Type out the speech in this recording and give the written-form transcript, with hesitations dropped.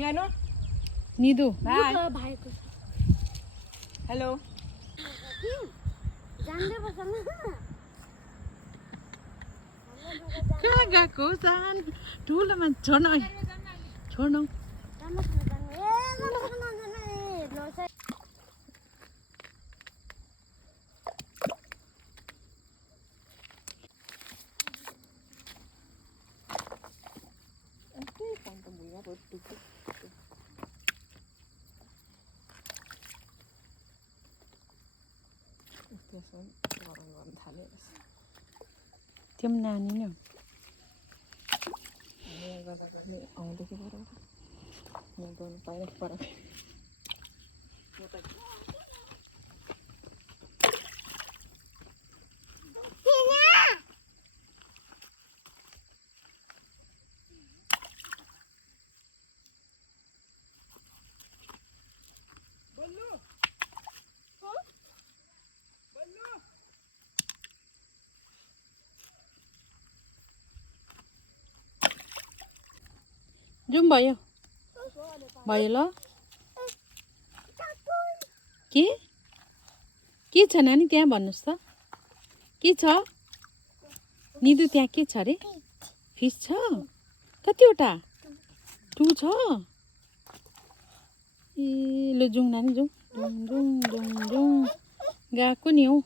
यहाँ हेर्नु निदु भाइको हेलो जान्दै बस्छ न कहाँ गएको जान ठुलो मान्छे छोड्न छोड्नु राम्रोसँग जानु ए राम्रोसँग नजानु ए ल त्यो पनि नानी नै हो यहाँ गर्दा गर्ने आउँदैछ बरु यहाँ गर्नु पाएन पर जाउँ भयो भयो ल के छ नानी त्यहाँ भन्नुहोस् त के छ निदु त्यहाँ के छ अरे फिस छ कतिवटा 2 छ ए ल जाउँ नानी जाउँ जाउँ जाउँ जाउँ जाउँ गएको नि हौ